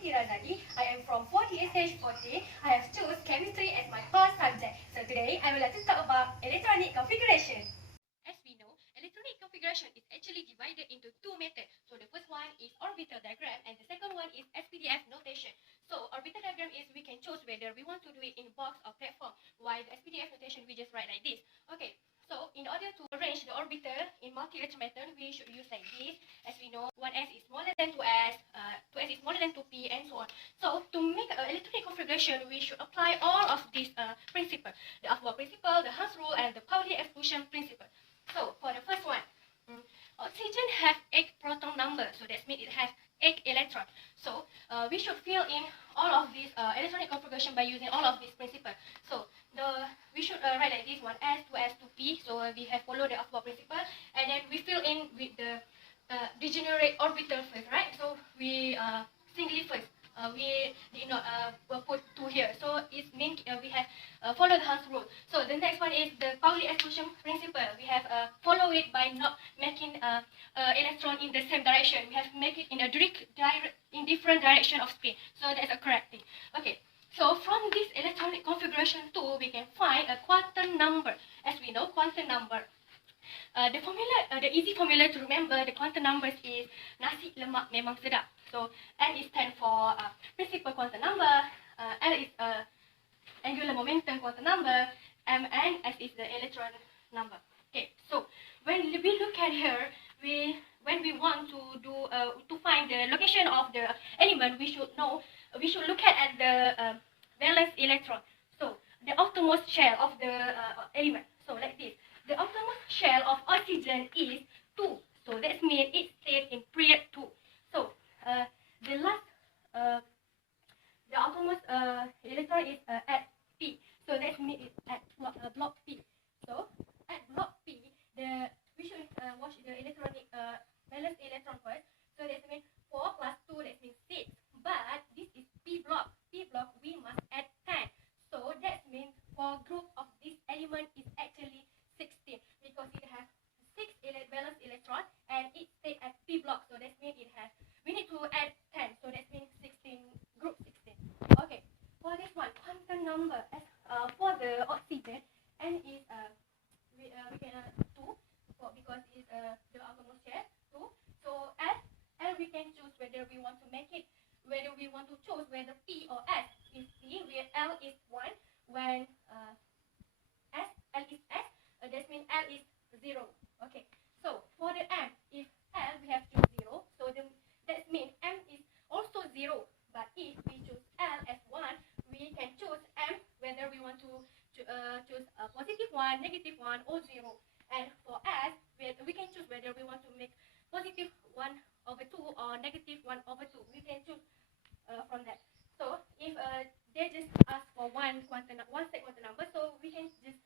Siti Razali. I am from 4D stage 40. I have chosen chemistry as my first subject. So today I would like to talk about electronic configuration. As we know, electronic configuration is actually divided into two methods. So the first one is orbital diagram and the second one is SPDF notation. So orbital diagram is we can choose whether we want to do it in box or platform, while the SPDF notation we just write like this. Okay, so in order to arrange the orbital in multi-layer method, we should use like this. As we know, 1s is smaller than 2s, 2s is smaller than 2p, and so on. So to make an electronic configuration, we should apply all of these principles: the Aufbau principle, the Hans rule, and the Pauli exclusion principle. So for the first one, oxygen have 8 proton number, so that means it has 8 electrons. So we should fill in all of these electronic configuration by using all of these principles. So we should write like this: 1s, 2s, 2p. So we have followed the Aufbau principle, and then we fill in with the degenerate orbital first, right? So we singly first. We did not put 2 here, so it means we have followed the Hans rule. So the next one is the Pauli exclusion principle. We have followed it by not making electron in the same direction. We have make it in a in different direction of spin. So that's a correct thing. Okay. So from this electronic configuration too, we can find a quantum number. As we know, quantum number. The formula, the easy formula to remember the quantum numbers is nasi lemak memang sedap. So N is stand for principal quantum number, L is angular momentum quantum number, M and S is the electron number. Okay, so when we look at here, when we want to do to find the location of the element, we should look at the valence electron. So the outermost shell of the element. So like this, the outermost shell of oxygen is 2. So that means it stays in period 2. So the last the outermost electron is at P. So that means it's at block P. So at block P, we should watch the electronic valence electron first. So that means 4 plus 2, that means 6. But this is P block. P block we must add 10. So that means for group of this element is actually 16 because it has 6 valence electron and it stays at P block. So that means we need to add 10. So that means 16, group 16. Okay, for this one, quantum number as for the oxygen, N is we can 2 because it's the outermost shell 2. So L we can choose whether we want to choose whether P or S. If P, where L is 1, when L is S, that means L is 0. Okay, so for the M, if L we have choose 0, so that means M is also 0. But if we choose L as 1, we can choose M whether we want to choose a positive 1, negative 1, or 0. And for S, we can choose whether we want to make positive 1/2 or negative 1/2. We can choose from that. So if they just ask for one state quantum number, so we can just